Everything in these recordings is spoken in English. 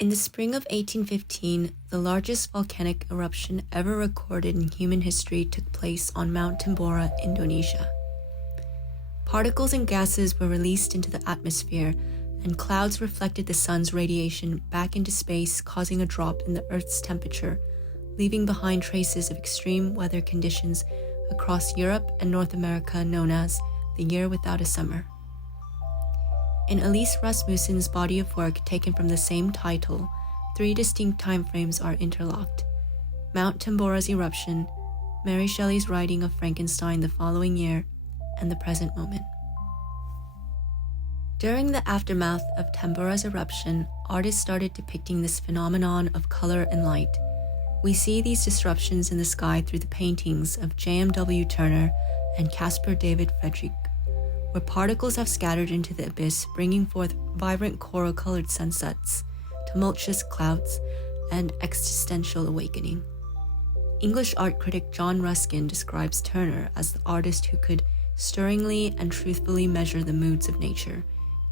In the spring of 1815, the largest volcanic eruption ever recorded in human history took place on Mount Tambora, Indonesia. Particles and gases were released into the atmosphere, and clouds reflected the sun's radiation back into space, causing a drop in the Earth's temperature, leaving behind traces of extreme weather conditions across Europe and North America known as the Year Without a Summer. In Elise Rasmussen's body of work taken from the same title, 3 distinct timeframes are interlocked: Mount Tambora's eruption, Mary Shelley's writing of Frankenstein the following year, and the present moment. During the aftermath of Tambora's eruption, artists started depicting this phenomenon of color and light. We see these disruptions in the sky through the paintings of J.M.W. Turner and Caspar David Friedrich, where particles have scattered into the abyss, bringing forth vibrant coral-colored sunsets, tumultuous clouds, and existential awakening. English art critic John Ruskin describes Turner as the artist who could stirringly and truthfully measure the moods of nature,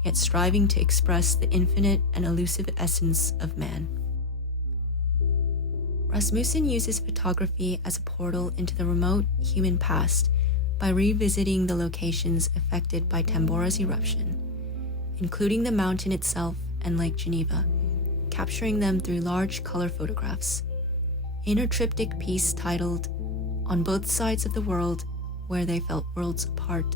yet striving to express the infinite and elusive essence of man. Rasmussen uses photography as a portal into the remote human past by revisiting the locations affected by Tambora's eruption, including the mountain itself and Lake Geneva, capturing them through large color photographs. In her triptych piece titled On Both Sides of the World, Where They Felt Worlds Apart,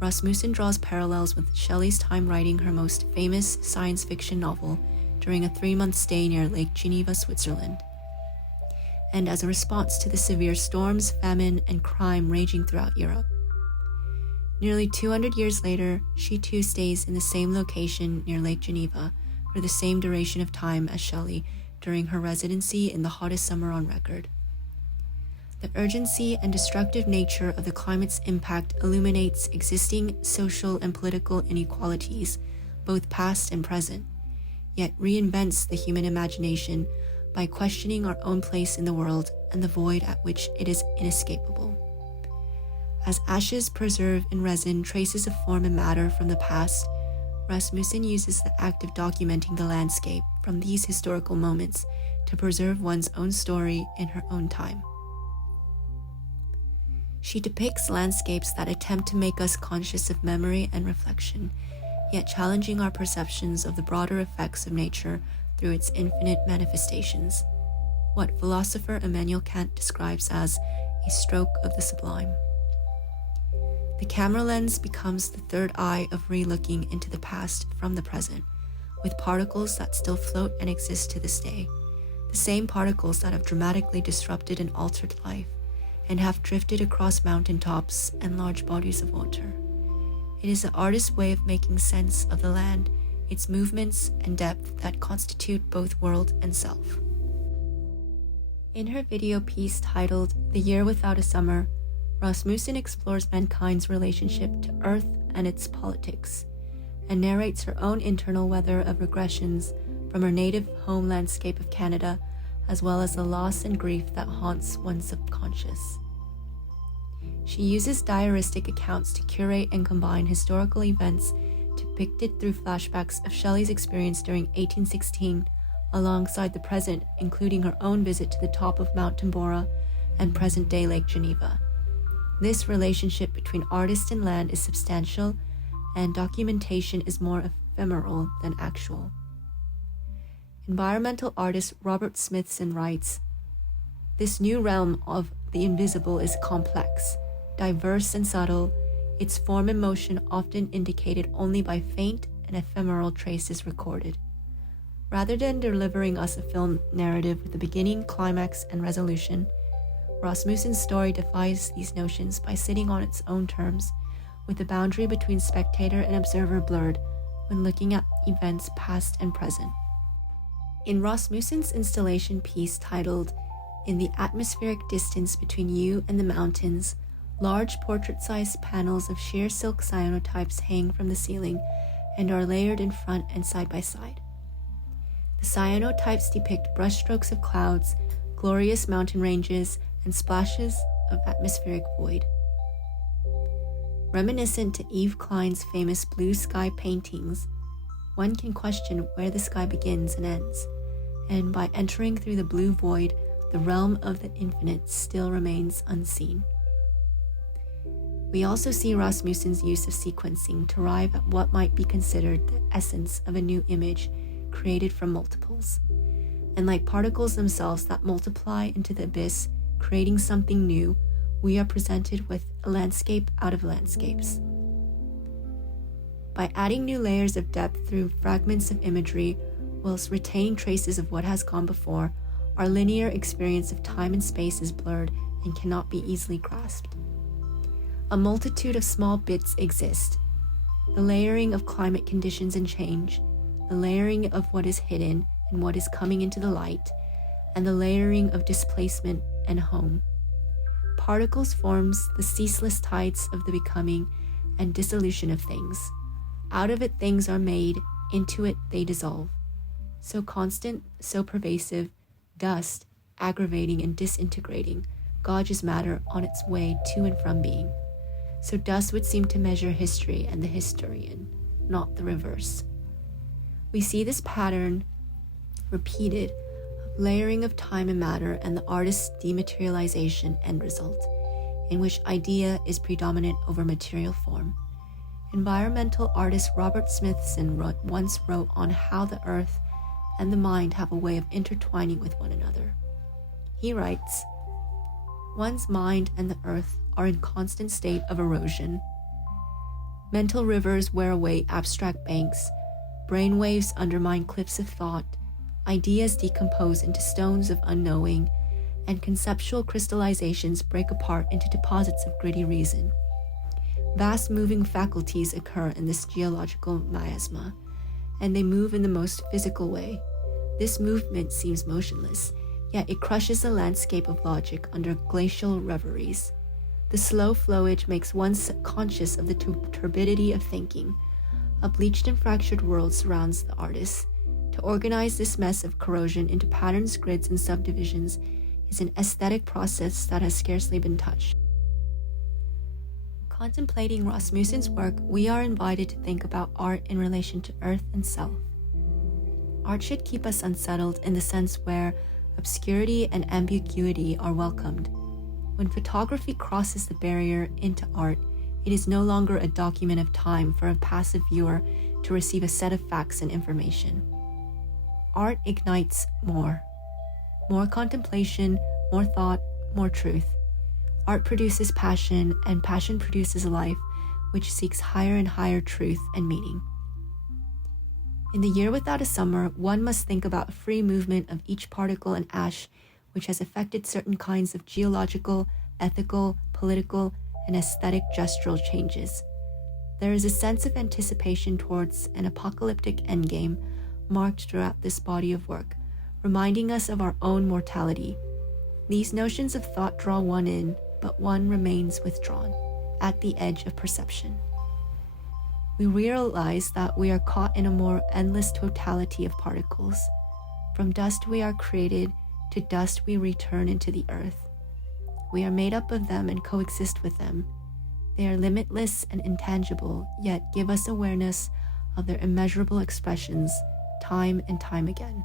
Rasmussen draws parallels with Shelley's time writing her most famous science fiction novel during a 3-month stay near Lake Geneva, Switzerland, and as a response to the severe storms, famine, and crime raging throughout Europe. Nearly 200 years later, she too stays in the same location near Lake Geneva for the same duration of time as Shelley during her residency in the hottest summer on record. The urgency and destructive nature of the climate's impact illuminates existing social and political inequalities, both past and present, yet reinvents the human imagination by questioning our own place in the world and the void at which it is inescapable. As ashes preserve in resin traces of form and matter from the past, Rasmussen uses the act of documenting the landscape from these historical moments to preserve one's own story in her own time. She depicts landscapes that attempt to make us conscious of memory and reflection, yet challenging our perceptions of the broader effects of nature through its infinite manifestations, what philosopher Immanuel Kant describes as a stroke of the sublime. The camera lens becomes the third eye of re-looking into the past from the present, with particles that still float and exist to this day, the same particles that have dramatically disrupted and altered life, and have drifted across mountaintops and large bodies of water. It is the artist's way of making sense of the land, its movements and depth that constitute both world and self. In her video piece titled The Year Without a Summer, Rasmussen explores mankind's relationship to Earth and its politics, and narrates her own internal weather of regressions from her native home landscape of Canada, as well as the loss and grief that haunts one's subconscious. She uses diaristic accounts to curate and combine historical events depicted through flashbacks of Shelley's experience during 1816, alongside the present, including her own visit to the top of Mount Tambora and present-day Lake Geneva. This relationship between artist and land is substantial, and documentation is more ephemeral than actual. Environmental artist Robert Smithson writes, "This new realm of the invisible is complex, diverse and subtle, its form and motion often indicated only by faint and ephemeral traces recorded. Rather than delivering us a film narrative with a beginning, climax, and resolution, Rasmussen's story defies these notions by sitting on its own terms, with the boundary between spectator and observer blurred when looking at events past and present." In Rasmussen's installation piece titled In the Atmospheric Distance Between You and the Mountains, large portrait-sized panels of sheer silk cyanotypes hang from the ceiling and are layered in front and side by side. The cyanotypes depict brushstrokes of clouds, glorious mountain ranges, and splashes of atmospheric void. Reminiscent to Yves Klein's famous blue sky paintings, one can question where the sky begins and ends, and by entering through the blue void, the realm of the infinite still remains unseen. We also see Rasmussen's use of sequencing to arrive at what might be considered the essence of a new image created from multiples. And like particles themselves that multiply into the abyss, creating something new, we are presented with a landscape out of landscapes. By adding new layers of depth through fragments of imagery, whilst retaining traces of what has gone before, our linear experience of time and space is blurred and cannot be easily grasped. A multitude of small bits exist. The layering of climate conditions and change, the layering of what is hidden and what is coming into the light, and the layering of displacement and home. Particles forms the ceaseless tides of the becoming and dissolution of things. Out of it things are made, into it they dissolve. So constant, so pervasive, dust, aggravating and disintegrating, gauges matter on its way to and from being. So dust would seem to measure history and the historian, not the reverse. We see this pattern repeated of layering of time and matter and the artist's dematerialization end result, in which idea is predominant over material form. Environmental artist Robert Smithson once wrote on how the earth and the mind have a way of intertwining with one another. He writes, "One's mind and the earth are in constant state of erosion. Mental rivers wear away abstract banks, brainwaves undermine cliffs of thought, ideas decompose into stones of unknowing, and conceptual crystallizations break apart into deposits of gritty reason. Vast moving faculties occur in this geological miasma, and they move in the most physical way. This movement seems motionless, yet it crushes the landscape of logic under glacial reveries. The slow flowage makes one conscious of the turbidity of thinking. A bleached and fractured world surrounds the artist. To organize this mess of corrosion into patterns, grids, and subdivisions is an aesthetic process that has scarcely been touched." Contemplating Rasmussen's work, we are invited to think about art in relation to earth and self. Art should keep us unsettled in the sense where obscurity and ambiguity are welcomed. When photography crosses the barrier into art, it is no longer a document of time for a passive viewer to receive a set of facts and information. Art ignites more contemplation, more thought, more truth. Art produces passion, and passion produces a life which seeks higher and higher truth and meaning. In the year without a summer, one must think about free movement of each particle and ash which has affected certain kinds of geological, ethical, political, and aesthetic gestural changes. There is a sense of anticipation towards an apocalyptic endgame marked throughout this body of work, reminding us of our own mortality. These notions of thought draw one in, but one remains withdrawn, at the edge of perception. We realize that we are caught in a more endless totality of particles. From dust we are created, to dust we return into the earth. We are made up of them and coexist with them. They are limitless and intangible, yet give us awareness of their immeasurable expressions time and time again.